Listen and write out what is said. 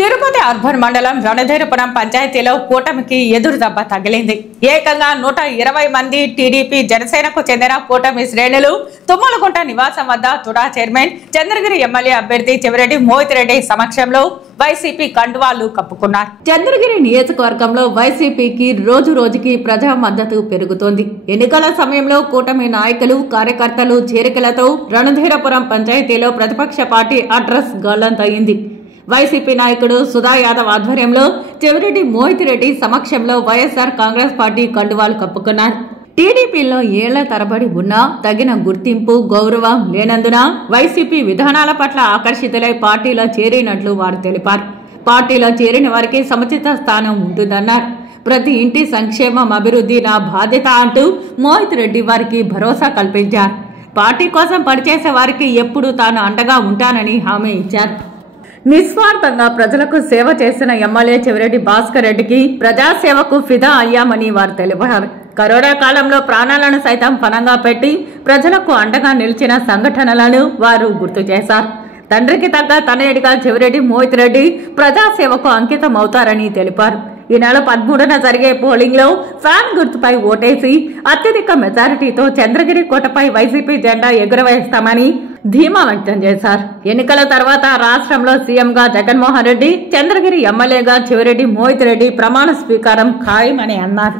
Tirupati urban మండలం రణధీరపురం పంచాయతీలో కూటమికి ఎదురు దెబ్బ తగిలింది. ఏకంగా 120 మంది టీడీపీ జనసేనకు చెందిన కూటమి శ్రేణులు తుమ్మలగుంట నివాసం వద్ద తుడా చైర్మన్ చంద్రగిరి ఎమ్మెల్యే అభ్యర్థి చెవిరెడ్డి మోహిత్ రెడ్డి సమక్షంలో వైసీపీ కండువాలు కప్పుకున్నారు. చంద్రగిరి నియోజకవర్గంలో వైసీపీకి రోజు రోజుకి ప్రజా మద్దతు పెరుగుతోంది. ఎన్నికల సమయంలో కూటమి నాయకులు కార్యకర్తలు చేరికలతో రణధీరపురం పంచాయతీలో ప్రతిపక్ష పార్టీ అడ్రస్ గల్లంతయింది. వైసీపీ నాయకుడు సుధా యాదవ్ ఆధ్వర్యంలో చెవిరెడ్డి మోహిత్ రెడ్డి సమక్షంలో వైఎస్ఆర్ కాంగ్రెస్ పార్టీ కండువాలు కప్పుకున్నారు. టీడీపీలో ఏళ్ల తరబడి ఉన్నా తగిన గుర్తింపు గౌరవం లేనందున వైసీపీ విధానాల పట్ల ఆకర్షితులై పార్టీలో చేరినట్లు వారు తెలిపారు. పార్టీలో చేరిన వారికి సముచిత స్థానం ఉంటుందన్నారు. ప్రతి ఇంటి సంక్షేమం అభివృద్ధి నా బాధ్యత అంటూ మోహిత్ రెడ్డి వారికి భరోసా కల్పించారు. పార్టీ కోసం పనిచేసే వారికి ఎప్పుడూ తాను అండగా ఉంటానని హామీ ఇచ్చారు. నిస్వార్థంగా ప్రజలకు సేవ చేసిన ఎమ్మెల్యే చెవిరెడ్డి భాస్కర్ రెడ్డికి ప్రజాసేవకు ఫిదా అయ్యామని వారు తెలిపారు. కరోనా కాలంలో ప్రాణాలను సైతం పణంగా పెట్టి ప్రజలకు అండగా నిలిచిన సంఘటనలను వారు గుర్తు చేశారు. తండ్రికి తగ్గ తనయుడిగా చెవిరెడ్డి మోహిత్ రెడ్డి ప్రజాసేవకు అంకితం అవుతారని తెలిపారు. ఈ నెల 13న జరిగే పోలింగ్ లో ఫ్యాన్ గుర్తుపై ఓటేసి అత్యధిక మెజారిటీతో చంద్రగిరి కోటపై వైసీపీ జెండా ఎగురవేస్తామని ధీమా వ్యక్తం చేశారు. ఎన్నికల తర్వాత రాష్ట్రంలో సీఎంగా జగన్మోహన్ రెడ్డి, చంద్రగిరి ఎమ్మెల్యేగా చెవిరెడ్డి మోహిత్ రెడ్డి ప్రమాణ స్వీకారం ఖాయమని అన్నారు.